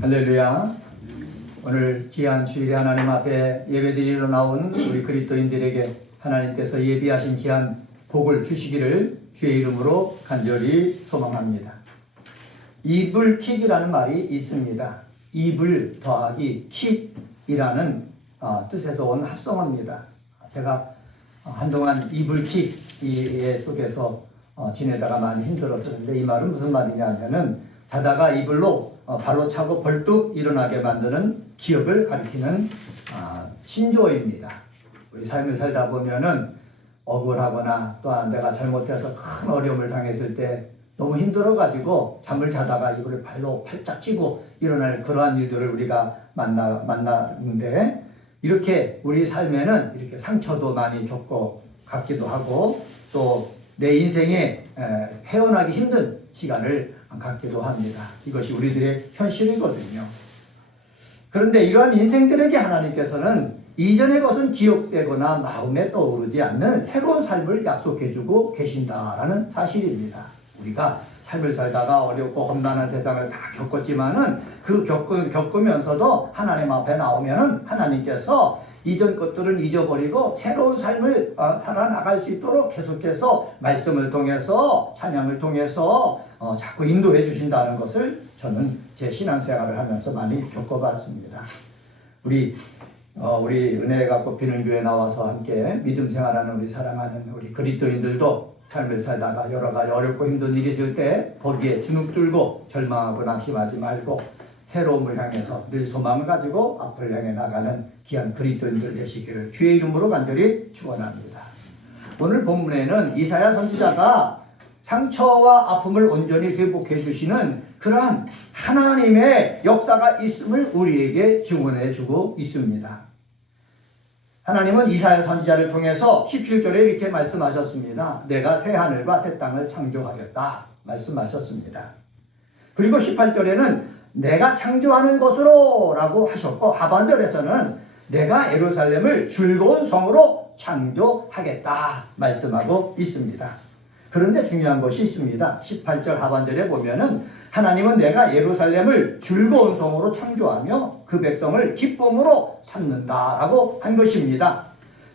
할렐루야. 오늘 귀한 주일에 하나님 앞에 예배드리러 나온 우리 그리스도인들에게 하나님께서 예비하신 귀한 복을 주시기를 주의 이름으로 간절히 소망합니다. 이불킥이라는 말이 있습니다. 이불 더하기 킥이라는 뜻에서 온 합성어입니다. 제가 한동안 이불킥 속에서 지내다가 많이 힘들었었는데, 이 말은 무슨 말이냐면은 자다가 이불로 발로 차고 벌떡 일어나게 만드는 기억을 가리키는 신조어입니다. 우리 삶을 살다 보면은 억울하거나 또한 내가 잘못해서 큰 어려움을 당했을 때 너무 힘들어가지고 잠을 자다가 이불을 발로 팔짝 치고 일어날 그러한 일들을 우리가 만나는데, 이렇게 우리 삶에는 이렇게 상처도 많이 겪고 갖기도 하고 또 내 인생에 헤어나기 힘든 시간을 갖기도 합니다. 이것이 우리들의 현실이거든요. 그런데 이러한 인생들에게 하나님께서는 이전의 것은 기억되거나 마음에 떠오르지 않는 새로운 삶을 약속해주고 계신다라는 사실입니다. 우리가 삶을 살다가 어렵고 험난한 세상을 다 겪었지만은 그 겪으면서도 하나님 앞에 나오면은 하나님께서 이전 것들은 잊어버리고 새로운 삶을 살아나갈 수 있도록 계속해서 말씀을 통해서 찬양을 통해서 자꾸 인도해 주신다는 것을 저는 제 신앙생활을 하면서 많이 겪어봤습니다. 우리 은혜가 꽃피는 교회 나와서 함께 믿음 생활하는 우리 사랑하는 우리 그리스도인들도 삶을 살다가 여러 가지 어렵고 힘든 일이 있을 때 거기에 주눅 들고 절망하고 낙심하지 말고 새로움을 향해서 늘 소망을 가지고 앞을 향해 나가는 귀한 그리스도인들 되시기를 주의 이름으로 간절히 축원합니다. 오늘 본문에는 이사야 선지자가 상처와 아픔을 온전히 회복해 주시는 그러한 하나님의 역사가 있음을 우리에게 증언해 주고 있습니다. 하나님은 이사야 선지자를 통해서 17절에 이렇게 말씀하셨습니다. 내가 새 하늘과 새 땅을 창조하겠다 말씀하셨습니다. 그리고 18절에는 내가 창조하는 것으로 라고 하셨고, 하반절에서는 내가 예루살렘을 즐거운 성으로 창조하겠다 말씀하고 있습니다. 그런데 중요한 것이 있습니다. 18절 하반절에 보면은 하나님은 내가 예루살렘을 즐거운 성으로 창조하며 그 백성을 기쁨으로 삼는다라고 한 것입니다.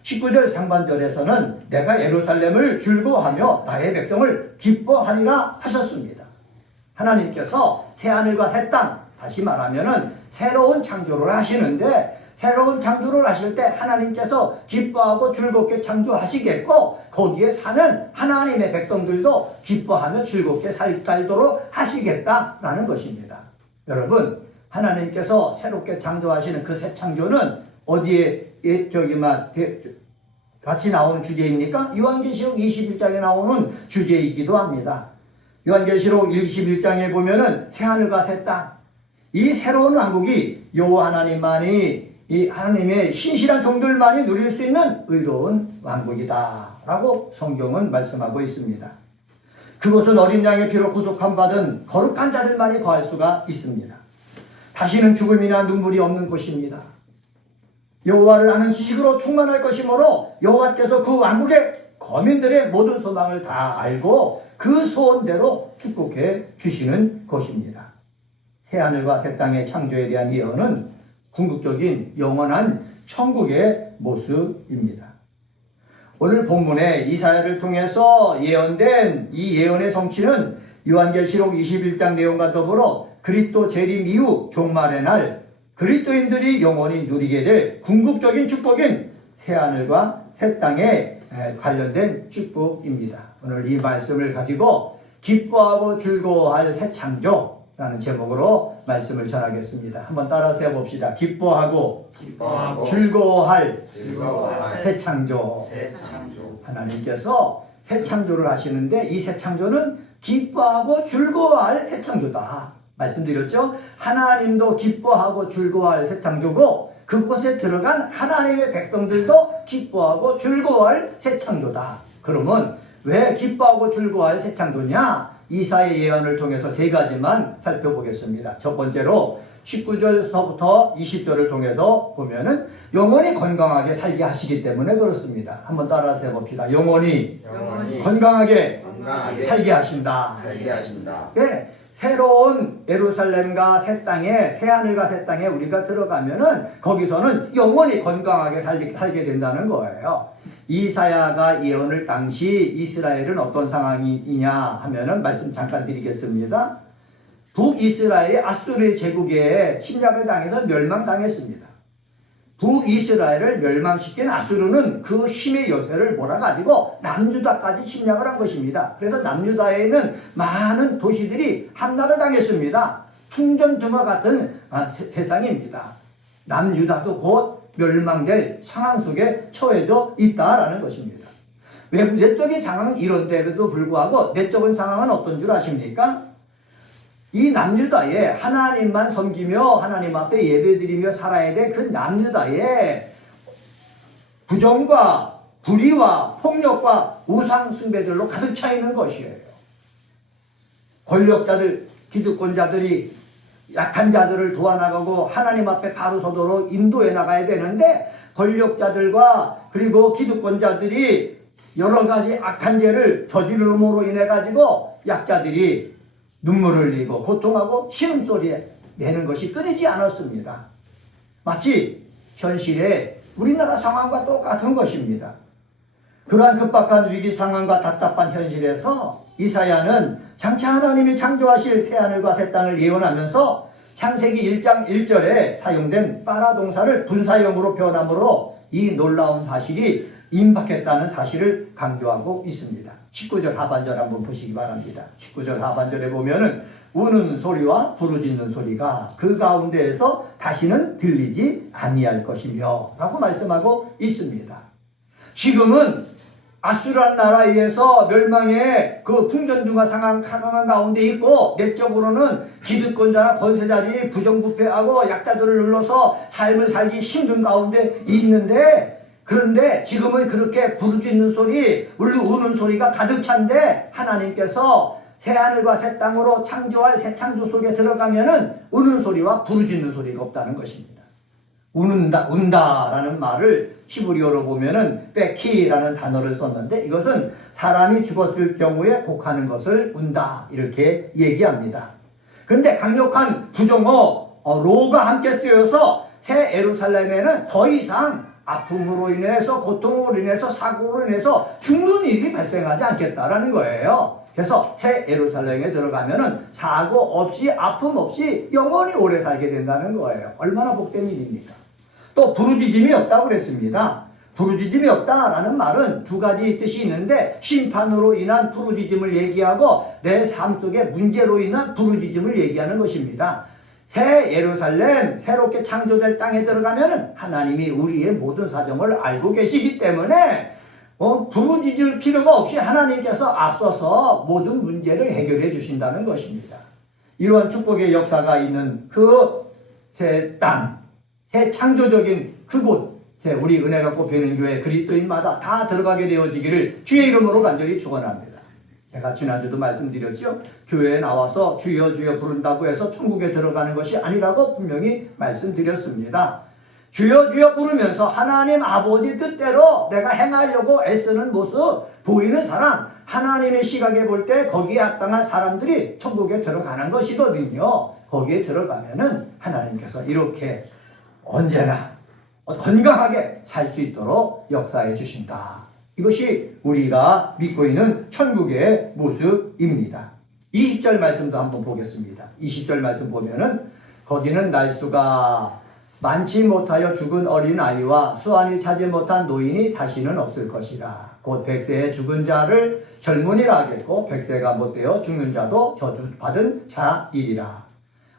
19절 상반절에서는 내가 예루살렘을 즐거워하며 나의 백성을 기뻐하리라 하셨습니다. 하나님께서 새하늘과 새 땅, 다시 말하면은 새로운 창조를 하시는데, 새로운 창조를 하실 때 하나님께서 기뻐하고 즐겁게 창조하시겠고, 거기에 사는 하나님의 백성들도 기뻐하며 즐겁게 살도록 하시겠다라는 것입니다. 여러분, 하나님께서 새롭게 창조하시는 그 새 창조는 어디에 같이 나오는 주제입니까? 요한계시록 21장에 나오는 주제이기도 합니다. 요한계시록 21장에 보면은 새하늘과 새 땅, 이 새로운 왕국이 여호와 하나님만이, 이 하나님의 신실한 종들만이 누릴 수 있는 의로운 왕국이다 라고 성경은 말씀하고 있습니다. 그곳은 어린 양의 피로 구속함 받은 거룩한 자들만이 거할 수가 있습니다. 다시는 죽음이나 눈물이 없는 곳입니다. 여호와를 아는 지식으로 충만할 것이므로 여호와께서 그 왕국의 거민들의 모든 소망을 다 알고 그 소원대로 축복해 주시는 것입니다. 새하늘과 새 땅의 창조에 대한 예언은 궁극적인 영원한 천국의 모습입니다. 오늘 본문에 이사야를 통해서 예언된 이 예언의 성취는 요한계시록 21장 내용과 더불어 그리스도 재림 이후 종말의 날 그리스도인들이 영원히 누리게 될 궁극적인 축복인 새하늘과 새 땅에 관련된 축복입니다. 오늘 이 말씀을 가지고 기뻐하고 즐거워할 새 창조라는 제목으로 말씀을 전하겠습니다. 한번 따라서 해봅시다. 기뻐하고 즐거워할 새 창조. 하나님께서 새 창조를 하시는데 이 새 창조는 기뻐하고 즐거워할 새 창조다 말씀드렸죠. 하나님도 기뻐하고 즐거워할 새 창조고, 그곳에 들어간 하나님의 백성들도 기뻐하고 즐거워할 새 창조다. 그러면 왜 기뻐하고 즐거워할 새 창조냐? 이사야의 예언을 통해서 세 가지만 살펴보겠습니다. 첫 번째로 19절서부터 20절을 통해서 보면은 영원히 건강하게 살게 하시기 때문에 그렇습니다. 한번 따라서 해봅시다. 영원히 건강하게 살게 하신다. 예, 새로운 예루살렘과 새 땅에, 새 하늘과 새 땅에 우리가 들어가면은 거기서는 영원히 건강하게 살게 된다는 거예요. 이사야가 예언을 당시 이스라엘은 어떤 상황이냐 하면은 말씀 잠깐 드리겠습니다. 북이스라엘이 아수르 제국에 침략을 당해서 멸망당했습니다. 북이스라엘을 멸망시킨 아수르는 그 힘의 여세를 몰아가지고 남유다까지 침략을 한 것입니다. 그래서 남유다에 있는 많은 도시들이 함락을 당했습니다. 풍전등화 같은 세상입니다. 남유다도 곧 멸망될 상황 속에 처해져 있다라는 것입니다. 내적인 상황은 이런데도 불구하고 내적인 상황은 어떤 줄 아십니까? 이 남유다에 하나님만 섬기며 하나님 앞에 예배드리며 살아야 될 그 남유다에 부정과 불의와 폭력과 우상 숭배들로 가득 차 있는 것이에요. 권력자들, 기득권자들이 약한 자들을 도와나가고 하나님 앞에 바로 서도록 인도해 나가야 되는데 권력자들과 그리고 기득권자들이 여러 가지 악한 죄를 저지름으로 인해 가지고 약자들이 눈물을 흘리고 고통하고 신음소리에 내는 것이 끊이지 않았습니다. 마치 현실의 우리나라 상황과 똑같은 것입니다. 그러한 급박한 위기 상황과 답답한 현실에서 이사야는 장차 하나님이 창조하실 새하늘과 새 땅을 예언하면서 창세기 1장 1절에 사용된 빠라 동사를 분사형으로 표현함으로 이 놀라운 사실이 임박했다는 사실을 강조하고 있습니다. 19절 하반절 한번 보시기 바랍니다. 19절 하반절에 보면은 우는 소리와 부르짖는 소리가 그 가운데에서 다시는 들리지 아니할 것이며 라고 말씀하고 있습니다. 지금은 아수르한 나라에 의해서 멸망의 그 풍전등화 상황 가운데 있고 내적으로는 기득권자나 권세자들이 부정부패하고 약자들을 눌러서 삶을 살기 힘든 가운데 있는데 그런데 지금은 그렇게 부르짖는 소리, 우는 소리가 가득 찬데 하나님께서 새하늘과 새 땅으로 창조할 새 창조 속에 들어가면은 우는 소리와 부르짖는 소리가 없다는 것입니다. 운다라는 말을 히브리어로 보면은 베키라는 단어를 썼는데 이것은 사람이 죽었을 경우에 곡하는 것을 운다 이렇게 얘기합니다. 그런데 강력한 부정어 로가 함께 쓰여서 새 예루살렘에는 더 이상 아픔으로 인해서 고통으로 인해서 사고로 인해서 죽는 일이 발생하지 않겠다라는 거예요. 그래서 새 예루살렘에 들어가면은 사고 없이 아픔 없이 영원히 오래 살게 된다는 거예요. 얼마나 복된 일입니까? 또 부르짖음이 없다고 그랬습니다. 부르짖음이 없다라는 말은 두 가지 뜻이 있는데 심판으로 인한 부르짖음을 얘기하고 내 삶 속의 문제로 인한 부르짖음을 얘기하는 것입니다. 새 예루살렘, 새롭게 창조될 땅에 들어가면은 하나님이 우리의 모든 사정을 알고 계시기 때문에 부르짖을 필요가 없이 하나님께서 앞서서 모든 문제를 해결해 주신다는 것입니다. 이러한 축복의 역사가 있는 그 새 땅, 새 창조적인 그곳, 우리 은혜가 꼽히는 교회 그리스도인마다 다 들어가게 되어지기를 주의 이름으로 간절히 축원합니다. 제가 지난주도 말씀드렸죠. 교회에 나와서 주여 주여 부른다고 해서 천국에 들어가는 것이 아니라고 분명히 말씀드렸습니다. 주여 주여 부르면서 하나님 아버지 뜻대로 내가 행하려고 애쓰는 모습 보이는 사람, 하나님의 시각에 볼 때 거기에 합당한 사람들이 천국에 들어가는 것이거든요. 거기에 들어가면은 하나님께서 이렇게 언제나 건강하게 살 수 있도록 역사해 주신다. 이것이 우리가 믿고 있는 천국의 모습입니다. 20절 말씀도 한번 보겠습니다. 20절 말씀 보면은 거기는 날수가 많지 못하여 죽은 어린아이와 수완이 차지 못한 노인이 다시는 없을 것이라. 곧 백세의 죽은 자를 젊은이라 하겠고 백세가 못되어 죽는 자도 저주받은 자이리라.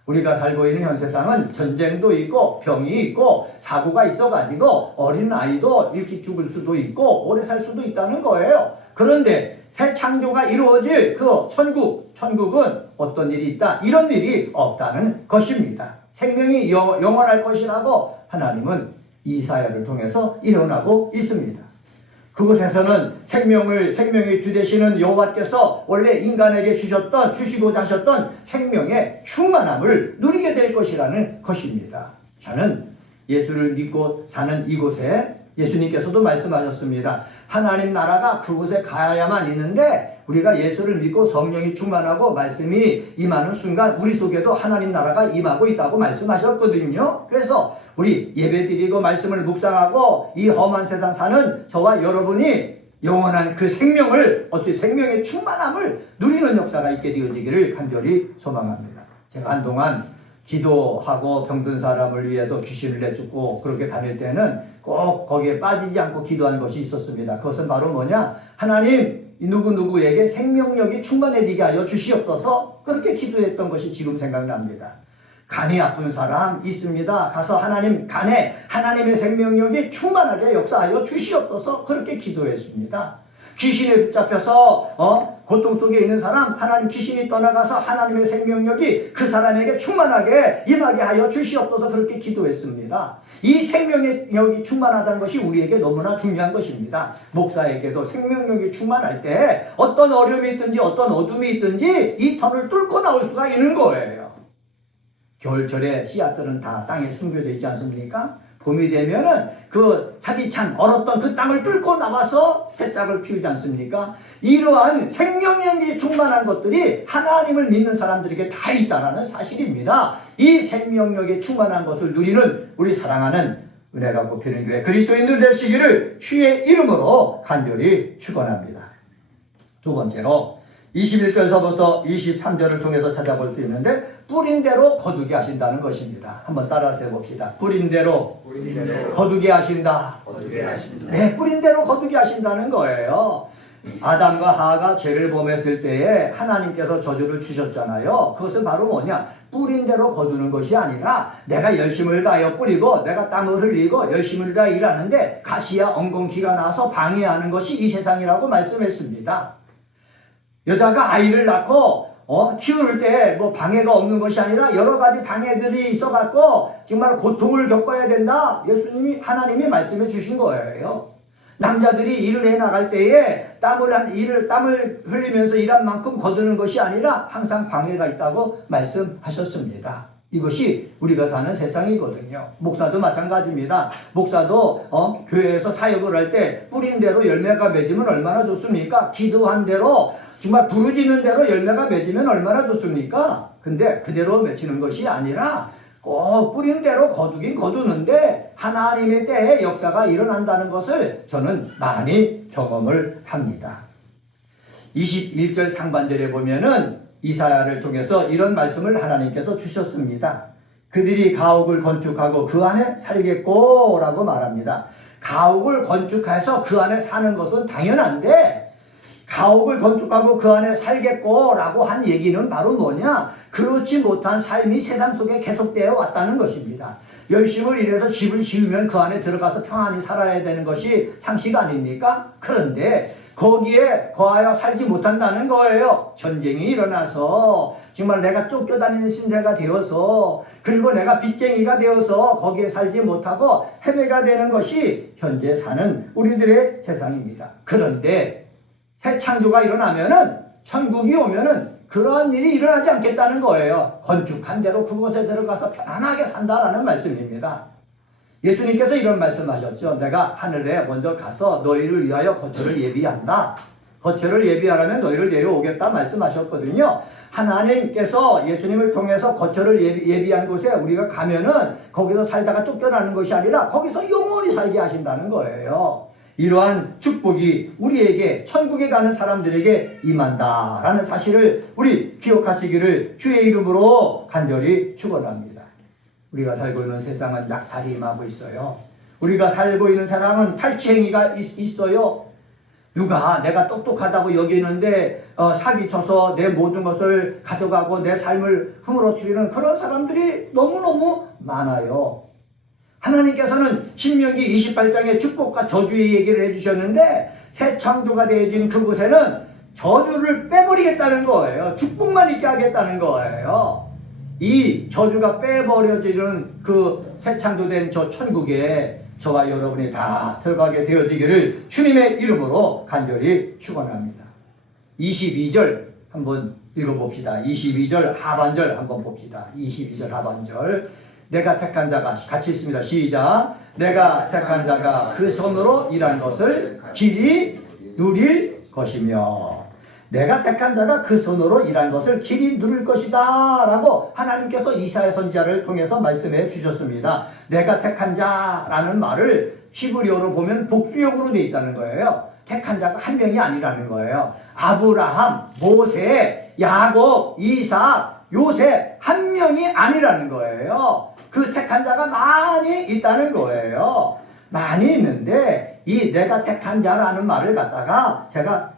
우리가 살고 있는 현 세상은 전쟁도 있고 병이 있고 사고가 있어가지고 어린아이도 일찍 죽을 수도 있고 오래 살 수도 있다는 거예요. 그런데 새 창조가 이루어질 그 천국은 어떤 일이 있다? 이런 일이 없다는 것입니다. 생명이 영원할 것이라고 하나님은 이사야를 통해서 예언하고 있습니다. 그곳에서는 생명의 주 되시는 여호와께서 원래 인간에게 주시고자 하셨던 생명의 충만함을 누리게 될 것이라는 것입니다. 저는 예수를 믿고 사는 이곳에 예수님께서도 말씀하셨습니다. 하나님 나라가 그곳에 가야만 있는데 우리가 예수를 믿고 성령이 충만하고 말씀이 임하는 순간 우리 속에도 하나님 나라가 임하고 있다고 말씀하셨거든요. 그래서 우리 예배드리고 말씀을 묵상하고 이 험한 세상 사는 저와 여러분이 영원한 그 생명을, 어떻게 생명의 충만함을 누리는 역사가 있게 되어지기를 간절히 소망합니다. 제가 한동안 기도하고 병든 사람을 위해서 귀신을 내쫓고 그렇게 다닐 때는 꼭 거기에 빠지지 않고 기도하는 것이 있었습니다. 그것은 바로 뭐냐? 하나님, 누구누구에게 생명력이 충만해지게 하여 주시옵소서, 그렇게 기도했던 것이 지금 생각납니다. 간이 아픈 사람 있습니다. 가서 하나님, 간에 하나님의 생명력이 충만하게 역사하여 주시옵소서, 그렇게 기도했습니다. 귀신에 붙잡혀서 고통 속에 있는 사람, 하나님, 귀신이 떠나가서 하나님의 생명력이 그 사람에게 충만하게 임하게 하여 주시옵소서, 그렇게 기도했습니다. 이 생명력이 충만하다는 것이 우리에게 너무나 중요한 것입니다. 목사에게도 생명력이 충만할 때 어떤 어려움이 있든지 어떤 어둠이 있든지 이 터를 뚫고 나올 수가 있는 거예요. 겨울철에 씨앗들은 다 땅에 숨겨져 있지 않습니까? 봄이 되면은 그 차디찬 얼었던 그 땅을 뚫고 나와서 새싹을 피우지 않습니까? 이러한 생명력이 충만한 것들이 하나님을 믿는 사람들에게 다 있다는 사실입니다. 이 생명력이 충만한 것을 누리는 우리 사랑하는 은혜가 곱히는 교회 그리스도인들 되시기를 주의 이름으로 간절히 축원합니다. 두 번째로 21절서부터 23절을 통해서 찾아볼 수 있는데 뿌린 대로 거두게 하신다는 것입니다. 한번 따라서 해봅시다. 뿌린 대로 거두게 하신다. 네, 뿌린 대로 거두게 하신다는 거예요. 아담과 하와가 죄를 범했을 때에 하나님께서 저주를 주셨잖아요. 그것은 바로 뭐냐? 뿌린 대로 거두는 것이 아니라 내가 열심을 다하여 뿌리고 내가 땀을 흘리고 열심을 다해 일하는데 가시와 엉겅퀴가 나와서 방해하는 것이 이 세상이라고 말씀했습니다. 여자가 아이를 낳고 키울 때 뭐 방해가 없는 것이 아니라 여러 가지 방해들이 있어갖고 정말 고통을 겪어야 된다. 예수님이, 하나님이 말씀해 주신 거예요. 남자들이 일을 해 나갈 때에 땀을 흘리면서 일한 만큼 거두는 것이 아니라 항상 방해가 있다고 말씀하셨습니다. 이것이 우리가 사는 세상이거든요. 목사도 마찬가지입니다. 목사도 교회에서 사역을 할 때 뿌린 대로 열매가 맺으면 얼마나 좋습니까? 기도한 대로 정말 부르짖는 대로 열매가 맺으면 얼마나 좋습니까? 근데 그대로 맺히는 것이 아니라 꼭 뿌린 대로 거두긴 거두는데 하나님의 때에 역사가 일어난다는 것을 저는 많이 경험을 합니다. 21절 상반절에 보면은 이사야를 통해서 이런 말씀을 하나님께서 주셨습니다. 그들이 가옥을 건축하고 그 안에 살겠고 라고 말합니다. 가옥을 건축해서 그 안에 사는 것은 당연한데 가옥을 건축하고 그 안에 살겠고 라고 한 얘기는 바로 뭐냐? 그렇지 못한 삶이 세상 속에 계속되어 왔다는 것입니다. 열심을 일해서 집을 지으면 그 안에 들어가서 평안히 살아야 되는 것이 상식 아닙니까? 그런데 거기에 거하여 살지 못한다는 거예요. 전쟁이 일어나서 정말 내가 쫓겨다니는 신세가 되어서 그리고 내가 빚쟁이가 되어서 거기에 살지 못하고 헤매가 되는 것이 현재 사는 우리들의 세상입니다. 그런데 새 창조가 일어나면은 천국이 오면은 그러한 일이 일어나지 않겠다는 거예요. 건축한 대로 그곳에 들어가서 편안하게 산다라는 말씀입니다. 예수님께서 이런 말씀하셨죠. 내가 하늘에 먼저 가서 너희를 위하여 거처를 예비한다. 거처를 예비하라면 너희를 내려오겠다 말씀하셨거든요. 하나님께서 예수님을 통해서 거처를 예비한 곳에 우리가 가면은 거기서 살다가 쫓겨나는 것이 아니라 거기서 영원히 살게 하신다는 거예요. 이러한 축복이 우리에게 천국에 가는 사람들에게 임한다라는 사실을 우리 기억하시기를 주의 이름으로 간절히 축원합니다. 우리가 살고 있는 세상은 약탈이 임하고 있어요. 우리가 살고 있는 세상은 탈취행위가 있어요. 누가 내가 똑똑하다고 여기는데 사기쳐서 내 모든 것을 가져가고 내 삶을 흐물어뜨리는 그런 사람들이 너무너무 많아요. 하나님께서는 신명기 28장의 축복과 저주의 얘기를 해주셨는데 새 창조가 되어진 그곳에는 저주를 빼버리겠다는 거예요. 축복만 있게 하겠다는 거예요. 이 저주가 빼버려지는 그 새 창조된 저 천국에 저와 여러분이 다 들어가게 되어지기를 주님의 이름으로 간절히 축원합니다. 22절 한번 읽어봅시다. 22절 하반절 한번 봅시다. 22절 하반절. 내가 택한 자가, 같이 있습니다. 시작. 내가 택한 자가 그 손으로 일한 것을 길이 누릴 것이며 내가 택한 자가 그 손으로 일한 것을 길이 누릴 것이다 라고 하나님께서 이사야 선지자를 통해서 말씀해 주셨습니다. 내가 택한 자라는 말을 히브리어로 보면 복수형으로 되어 있다는 거예요. 택한 자가 한 명이 아니라는 거예요. 아브라함, 모세, 야곱, 이삭, 요셉 한 명이 아니라는 거예요. 그 택한 자가 많이 있다는 거예요. 많이 있는데 이 내가 택한 자라는 말을 갖다가 제가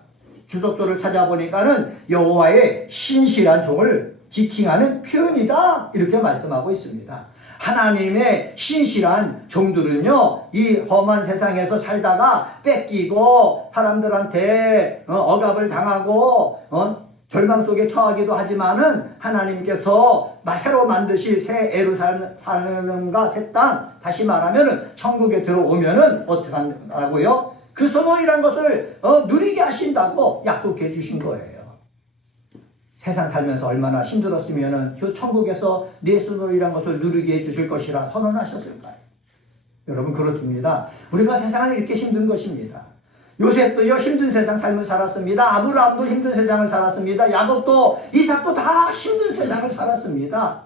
주석조를 찾아보니까는 여호와의 신실한 종을 지칭하는 표현이다 이렇게 말씀하고 있습니다. 하나님의 신실한 종들은요, 이 험한 세상에서 살다가 뺏기고 사람들한테 억압을 당하고 절망 속에 처하기도 하지만은 하나님께서 새로 만드실 새 예루살렘과 새 땅, 다시 말하면은 천국에 들어오면은 어떻게 한다고요? 그 선언이란 것을 누리게 하신다고 약속해 주신 거예요. 세상 살면서 얼마나 힘들었으면은 그 천국에서 내 선언이란 것을 누리게 해 주실 것이라 선언하셨을까요? 여러분 그렇습니다. 우리가 세상은 이렇게 힘든 것입니다. 요셉도요 힘든 세상 삶을 살았습니다. 아브라함도 힘든 세상을 살았습니다. 야곱도 이삭도 다 힘든 세상을 살았습니다.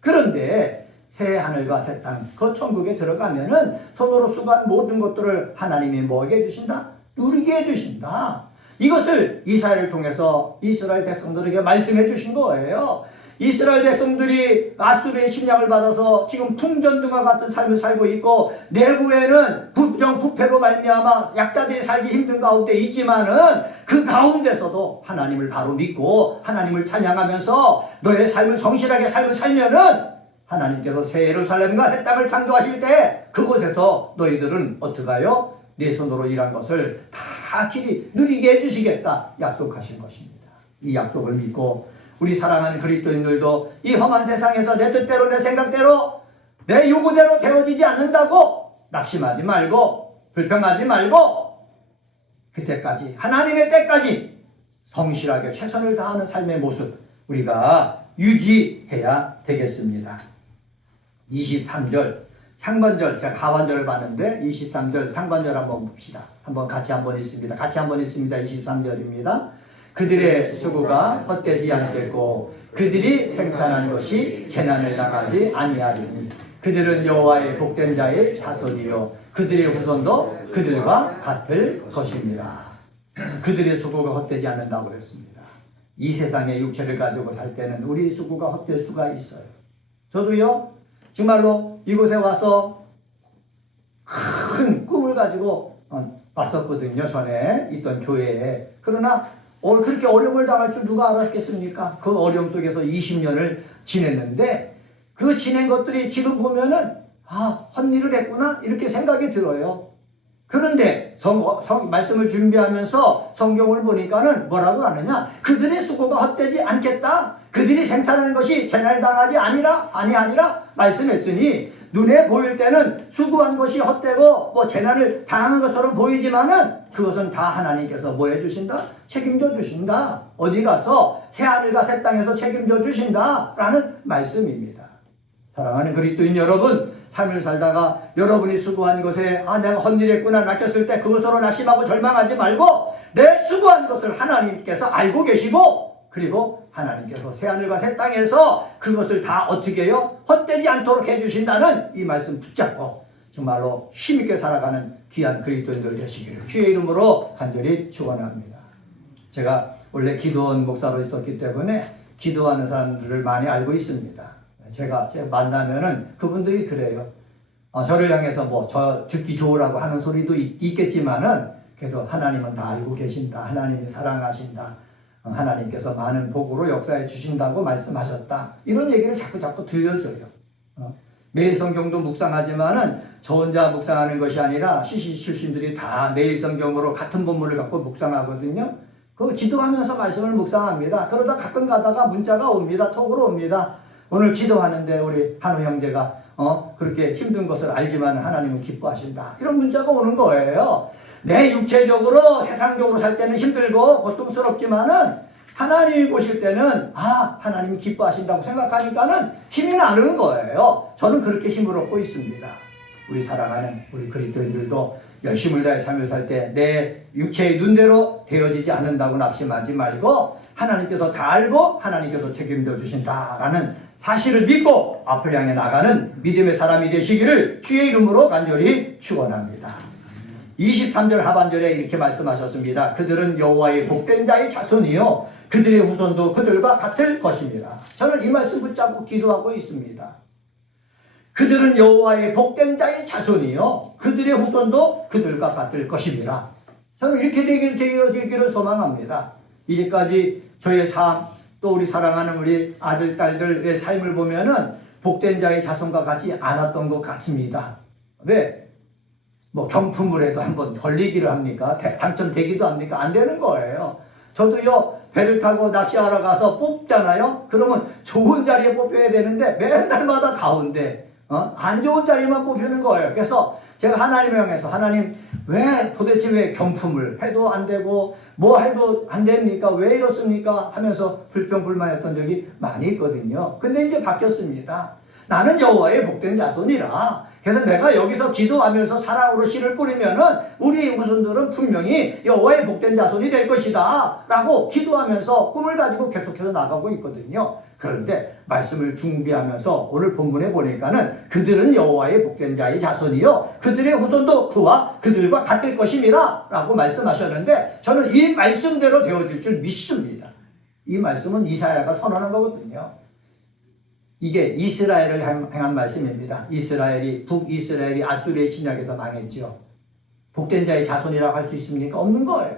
그런데 새 하늘과 새 땅, 그 천국에 들어가면은 손으로 수고한 모든 것들을 하나님이 뭐게 해주신다? 누리게 해주신다. 이것을 이사야를 통해서 이스라엘 백성들에게 말씀해 주신 거예요. 이스라엘 백성들이 아수르의 침략을 받아서 지금 풍전등과 같은 삶을 살고 있고 내부에는 부정부패로 말미암아 약자들이 살기 힘든 가운데 있지만은 그 가운데서도 하나님을 바로 믿고 하나님을 찬양하면서 너의 삶을 성실하게 삶을 살면은 하나님께서 새 예루살렘과 새 땅을 창조하실 때 그곳에서 너희들은 어떡하요? 네 손으로 일한 것을 다 길이 누리게 해주시겠다 약속하신 것입니다. 이 약속을 믿고 우리 사랑하는 그리스도인들도 이 험한 세상에서 내 뜻대로 내 생각대로 내 요구대로 되어지지 않는다고 낙심하지 말고 불평하지 말고 그때까지 하나님의 때까지 성실하게 최선을 다하는 삶의 모습 우리가 유지해야 되겠습니다. 23절 상반절 제가 하반절을 봤는데 23절 상반절 한번 봅시다. 한번 같이 한번 읽습니다. 같이 한번 읽습니다. 23절입니다. 그들의 수고가 헛되지 않겠고 그들이 생산한 것이 재난을 당하지 아니하리니 그들은 여호와의 복된 자의 자손이요 그들의 후손도 그들과 같을 것입니다. 그들의 수고가 헛되지 않는다고 그랬습니다. 이 세상의 육체를 가지고 살 때는 우리 수고가 헛될 수가 있어요. 저도요 정말로 이곳에 와서 큰 꿈을 가지고 왔었거든요. 전에 있던 교회에. 그러나 그렇게 어려움을 당할 줄 누가 알았겠습니까? 그 어려움 속에서 20년을 지냈는데 그 지낸 것들이 지금 보면은 헛일을 했구나 이렇게 생각이 들어요. 그런데 말씀을 준비하면서 성경을 보니까는 뭐라고 하느냐? 그들의 수고가 헛되지 않겠다. 그들이 생산하는 것이 재난을 당하지 아니하니라 말씀했으니 눈에 보일 때는 수고한 것이 헛되고 재난을 당한 것처럼 보이지만은 그것은 다 하나님께서 뭐 해주신다? 책임져 주신다. 어디 가서 새하늘과 새 땅에서 책임져 주신다 라는 말씀입니다. 사랑하는 그리스도인 여러분, 삶을 살다가 여러분이 수고한 것에 내가 헛일했구나 낚였을 때 그것으로 낙심하고 절망하지 말고 내 수고한 것을 하나님께서 알고 계시고 그리고 하나님께서 새하늘과 새 땅에서 그것을 다 어떻게 해요? 헛되지 않도록 해주신다는 이 말씀 붙잡고 정말로 힘있게 살아가는 귀한 그리스도인들 되시기를 주의 이름으로 간절히 축원합니다. 제가 원래 기도원 목사로 있었기 때문에 기도하는 사람들을 많이 알고 있습니다. 제가 만나면은 그분들이 그래요. 저를 향해서 저 듣기 좋으라고 하는 소리도 있겠지만은 그래도 하나님은 다 알고 계신다. 하나님이 사랑하신다. 하나님께서 많은 복으로 역사해 주신다고 말씀하셨다. 이런 얘기를 자꾸 들려줘요. 매일 성경도 묵상하지만은 저 혼자 묵상하는 것이 아니라 CC 출신들이 다 매일 성경으로 같은 본문을 갖고 묵상하거든요. 그 기도하면서 말씀을 묵상합니다. 그러다 가끔 가다가 문자가 옵니다. 톡으로 옵니다. 오늘 기도하는데 우리 한우 형제가 그렇게 힘든 것을 알지만 하나님은 기뻐하신다. 이런 문자가 오는 거예요. 내 육체적으로 세상적으로 살 때는 힘들고 고통스럽지만은 하나님이 보실 때는 하나님이 기뻐하신다고 생각하니까는 힘이 나는 거예요. 저는 그렇게 힘을 얻고 있습니다. 우리 사랑하는 우리 그리스도인들도 열심을 다해 삶을 살 때 내 육체의 눈대로 되어지지 않는다고 낙심하지 말고 하나님께서 다 알고 하나님께서 책임져 주신다라는 사실을 믿고 앞을 향해 나가는 믿음의 사람이 되시기를 주의 이름으로 간절히 축원합니다. 23절 하반절에 이렇게 말씀하셨습니다. 그들은 여호와의 복된 자의 자손이요 그들의 후손도 그들과 같을 것입니다. 저는 이 말씀 붙잡고 기도하고 있습니다. 그들은 여호와의 복된 자의 자손이요 그들의 후손도 그들과 같을 것입니다. 저는 이렇게 되기를 소망합니다. 이제까지 저의 삶, 또 우리 사랑하는 우리 아들, 딸들의 삶을 보면은 복된 자의 자손과 같지 않았던 것 같습니다. 왜? 뭐 경품을 해도 한번 걸리기를 합니까? 당첨되기도 합니까? 안 되는 거예요. 저도요 배를 타고 낚시하러 가서 뽑잖아요. 그러면 좋은 자리에 뽑혀야 되는데 맨날마다 가운데 안 좋은 자리만 뽑히는 거예요. 그래서 제가 하나님을 향해서 하나님 도대체 왜 경품을 해도 안 되고 뭐 해도 안 됩니까? 왜 이렇습니까? 하면서 불평불만했던 적이 많이 있거든요. 근데 이제 바뀌었습니다. 나는 여호와의 복된 자손이라. 그래서 내가 여기서 기도하면서 사랑으로 씨를 뿌리면은 우리 후손들은 분명히 여호와의 복된 자손이 될 것이다 라고 기도하면서 꿈을 가지고 계속해서 나가고 있거든요. 그런데 말씀을 준비하면서 오늘 본문에 보니까는 그들은 여호와의 복된 자의 자손이요 그들의 후손도 그와 그들과 같을 것임이라 라고 말씀하셨는데 저는 이 말씀대로 되어질 줄 믿습니다. 이 말씀은 이사야가 선언한 거거든요. 이게 이스라엘을 향한 말씀입니다. 북이스라엘이 아수르의 침략에서 망했죠. 복된 자의 자손이라고 할 수 있습니까? 없는 거예요.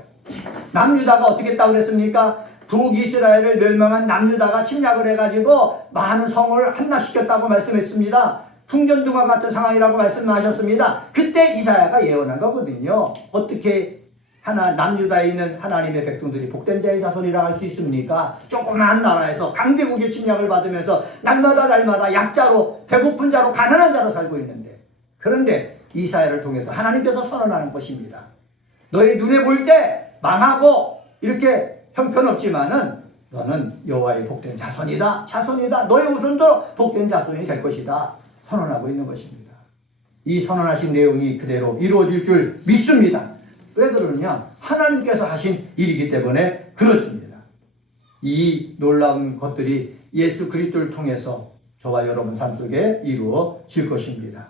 남유다가 어떻게 했다고 그랬습니까? 북이스라엘을 멸망한 남유다가 침략을 해가지고 많은 성을 함락시켰다고 말씀했습니다. 풍전등화 같은 상황이라고 말씀하셨습니다. 그때 이사야가 예언한 거거든요. 어떻게 남유다에 있는 하나님의 백성들이 복된 자의 자손이라 할 수 있습니까? 조그마한 나라에서 강대국의 침략을 받으면서 날마다 약자로 배고픈 자로 가난한 자로 살고 있는데 그런데 이사야를 통해서 하나님께서 선언하는 것입니다. 너희 눈에 볼 때 망하고 이렇게 형편없지만은 너는 여호와의 복된 자손이다. 너의 후손도 복된 자손이 될 것이다. 선언하고 있는 것입니다. 이 선언하신 내용이 그대로 이루어질 줄 믿습니다. 왜 그러느냐? 하나님께서 하신 일이기 때문에 그렇습니다. 이 놀라운 것들이 예수 그리스도를 통해서 저와 여러분 삶 속에 이루어질 것입니다.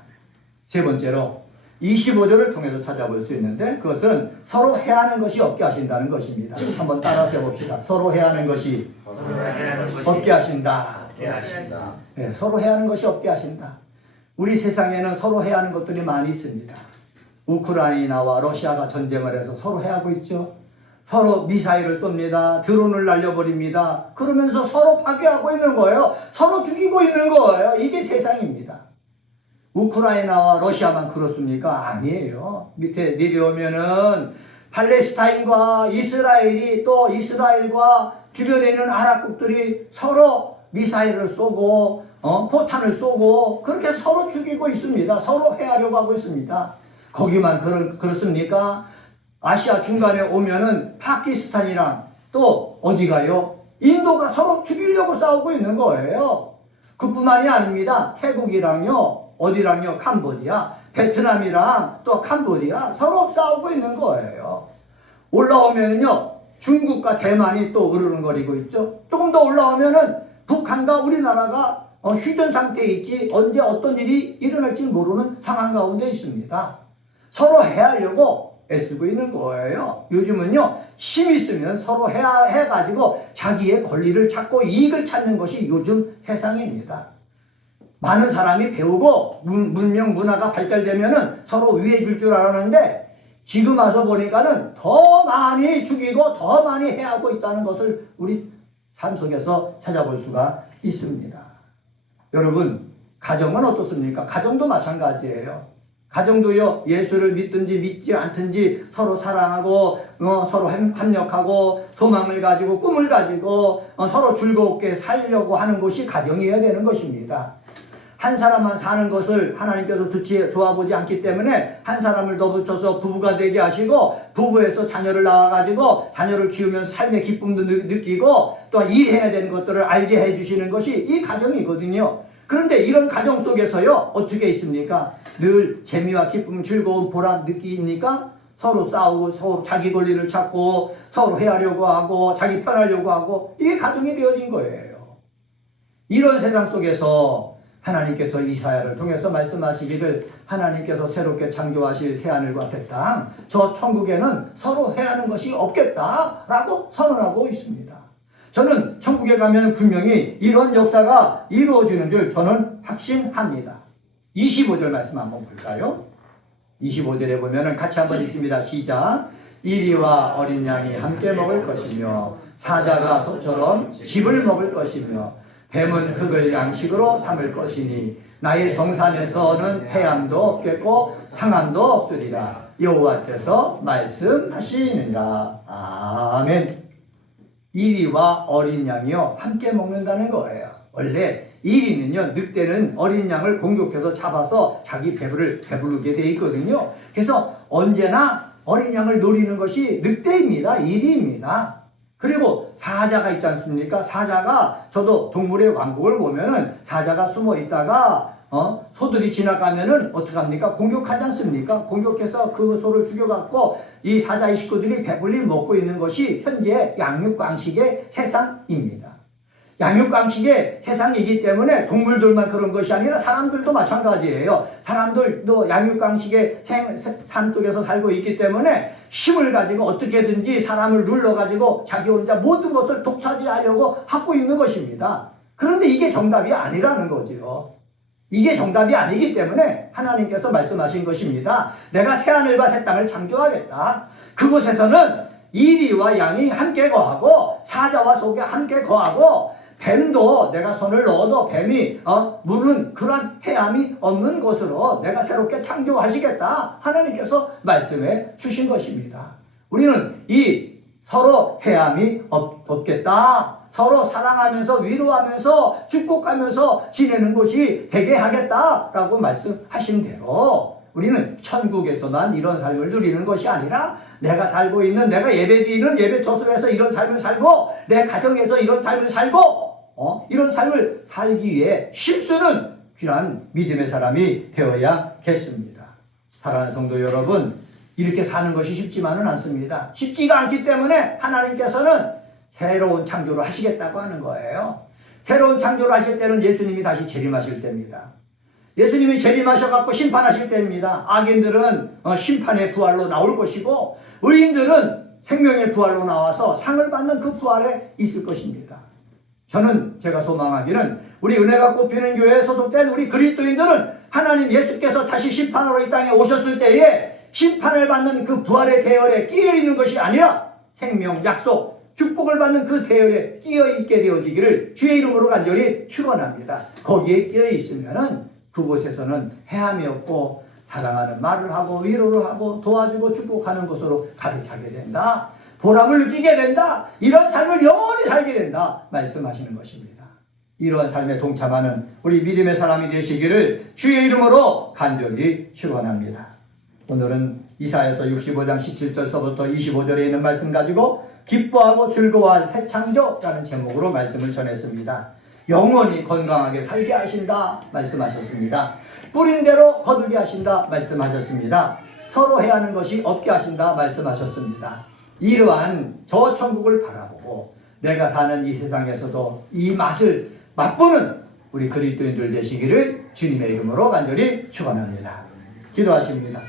세 번째로 25절을 통해서 찾아볼 수 있는데 그것은 서로 해하는 것이 없게 하신다는 것입니다. 한번 따라서 해봅시다. 서로 해하는 것이 없게 하신다. 네, 서로 해하는 것이 없게 하신다. 우리 세상에는 서로 해하는 것들이 많이 있습니다. 우크라이나와 러시아가 전쟁을 해서 서로 해하고 있죠. 서로 미사일을 쏩니다. 드론을 날려버립니다. 그러면서 서로 파괴하고 있는 거예요. 서로 죽이고 있는 거예요. 이게 세상입니다. 우크라이나와 러시아만 그렇습니까? 아니에요. 밑에 내려오면은 팔레스타인과 이스라엘이 또 이스라엘과 주변에 있는 아랍국들이 서로 미사일을 쏘고 포탄을 쏘고 그렇게 서로 죽이고 있습니다. 서로 해하려고 하고 있습니다. 거기만 그렇습니까? 아시아 중간에 오면은 파키스탄이랑 또 어디 가요? 인도가 서로 죽이려고 싸우고 있는 거예요. 그뿐만이 아닙니다. 태국이랑요, 어디랑요? 캄보디아, 베트남이랑 또 캄보디아 서로 싸우고 있는 거예요. 올라오면요, 중국과 대만이 또 으르렁거리고 있죠. 조금 더 올라오면은 북한과 우리나라가 휴전 상태에 있지 언제 어떤 일이 일어날지 모르는 상황 가운데 있습니다. 서로 해하려고 애쓰고 있는 거예요. 요즘은요, 힘 있으면 서로 해가지고 자기의 권리를 찾고 이익을 찾는 것이 요즘 세상입니다. 많은 사람이 배우고 문명 문화가 발달되면은 서로 위해 줄 알았는데 지금 와서 보니까는 더 많이 죽이고 더 많이 해하고 있다는 것을 우리 삶 속에서 찾아볼 수가 있습니다. 여러분, 가정은 어떻습니까? 가정도 마찬가지예요. 가정도요, 예수를 믿든지 믿지 않든지 서로 사랑하고 서로 협력하고 소망을 가지고 꿈을 가지고 서로 즐겁게 살려고 하는 것이 가정이어야 되는 것입니다. 한 사람만 사는 것을 하나님께서 좋아보지 않기 때문에 한 사람을 더 붙여서 부부가 되게 하시고 부부에서 자녀를 낳아가지고 자녀를 키우면서 삶의 기쁨도 느끼고 또 일해야 되는 것들을 알게 해주시는 것이 이 가정이거든요. 그런데 이런 가정 속에서요, 어떻게 있습니까? 늘 재미와 기쁨, 즐거움, 보람 느끼니까 서로 싸우고 서로 자기 권리를 찾고 서로 헤아려고 하고 자기 편하려고 하고, 이게 가정이 되어진 거예요. 이런 세상 속에서 하나님께서 이사야를 통해서 말씀하시기를, 하나님께서 새롭게 창조하실 새하늘과 새 땅, 저 천국에는 서로 해하는 것이 없겠다라고 선언하고 있습니다. 저는 천국에 가면 분명히 이런 역사가 이루어지는 줄 저는 확신합니다. 25절 말씀 한번 볼까요? 25절에 보면은 같이 한번 읽습니다. 시작. 이리와 어린 양이 함께 먹을 것이며 사자가 소처럼 짚을 먹을 것이며 뱀은 흙을 양식으로 삼을 것이니 나의 성산에서는 해함도 없겠고 상함도 없으리라. 여호와께서 말씀하시느니라. 아멘. 이리와 어린 양이요 함께 먹는다는 거예요. 원래 이리는요, 늑대는 어린 양을 공격해서 잡아서 자기 배부를 배부르게 돼 있거든요. 그래서 언제나 어린 양을 노리는 것이 늑대입니다. 이리입니다. 그리고 사자가 있지 않습니까? 사자가, 저도 동물의 왕국을 보면은 사자가 숨어 있다가 소들이 지나가면은 어떡합니까? 공격하지 않습니까? 공격해서 그 소를 죽여갖고 이 사자의 식구들이 배불리 먹고 있는 것이 현재 양육강식의 세상입니다. 양육강식의 세상이기 때문에 동물들만 그런 것이 아니라 사람들도 마찬가지예요. 사람들도 양육강식의 삶 속에서 살고 있기 때문에 힘을 가지고 어떻게든지 사람을 눌러가지고 자기 혼자 모든 것을 독차지하려고 하고 있는 것입니다. 그런데 이게 정답이 아니라는 거죠. 이게 정답이 아니기 때문에 하나님께서 말씀하신 것입니다. 내가 새하늘과 새 땅을 창조하겠다. 그곳에서는 이리와 양이 함께 거하고 사자와 소가 함께 거하고 뱀도 내가 손을 넣어도 뱀이 무는 그런 해함이 없는 곳으로 내가 새롭게 창조하시겠다. 하나님께서 말씀해 주신 것입니다. 우리는 이 서로 해함이 없겠다. 서로 사랑하면서 위로하면서 축복하면서 지내는 곳이 되게 하겠다라고 말씀하신 대로 우리는 천국에서만 이런 삶을 누리는 것이 아니라 내가 살고 있는, 내가 예배드리는 예배 저소에서 이런 삶을 살고 내 가정에서 이런 삶을 살고 이런 삶을 살기 위해 힘쓰는 귀한 믿음의 사람이 되어야겠습니다. 사랑하는 성도 여러분, 이렇게 사는 것이 쉽지만은 않습니다. 쉽지가 않기 때문에 하나님께서는 새로운 창조를 하시겠다고 하는 거예요. 새로운 창조를 하실 때는 예수님이 다시 재림하실 때입니다. 예수님이 재림하셔갖고 심판하실 때입니다. 악인들은 심판의 부활로 나올 것이고 의인들은 생명의 부활로 나와서 상을 받는 그 부활에 있을 것입니다. 저는 제가 소망하기는 우리 은혜가 꽃피는 교회에 소속된 우리 그리스도인들은 하나님 예수께서 다시 심판하러 이 땅에 오셨을 때에 심판을 받는 그 부활의 대열에 끼어 있는 것이 아니라 생명, 약속, 축복을 받는 그 대열에 끼어 있게 되어지기를 주의 이름으로 간절히 축원합니다. 거기에 끼어 있으면은 그곳에서는 해함이 없고 사랑하는 말을 하고 위로를 하고 도와주고 축복하는 것으로 가득 차게 된다. 보람을 느끼게 된다. 이런 삶을 영원히 살게 된다. 말씀하시는 것입니다. 이러한 삶에 동참하는 우리 믿음의 사람이 되시기를 주의 이름으로 간절히 축원합니다. 오늘은 이사야서 65장 17절서부터 25절에 있는 말씀 가지고 기뻐하고 즐거워할 새 창조라는 제목으로 말씀을 전했습니다. 영원히 건강하게 살게 하신다 말씀하셨습니다. 뿌린 대로 거두게 하신다 말씀하셨습니다. 서로 해야 하는 것이 없게 하신다 말씀하셨습니다. 이러한 저 천국을 바라보고 내가 사는 이 세상에서도 이 맛을 맛보는 우리 그리스도인들 되시기를 주님의 이름으로 간절히 축원합니다. 기도하십니다.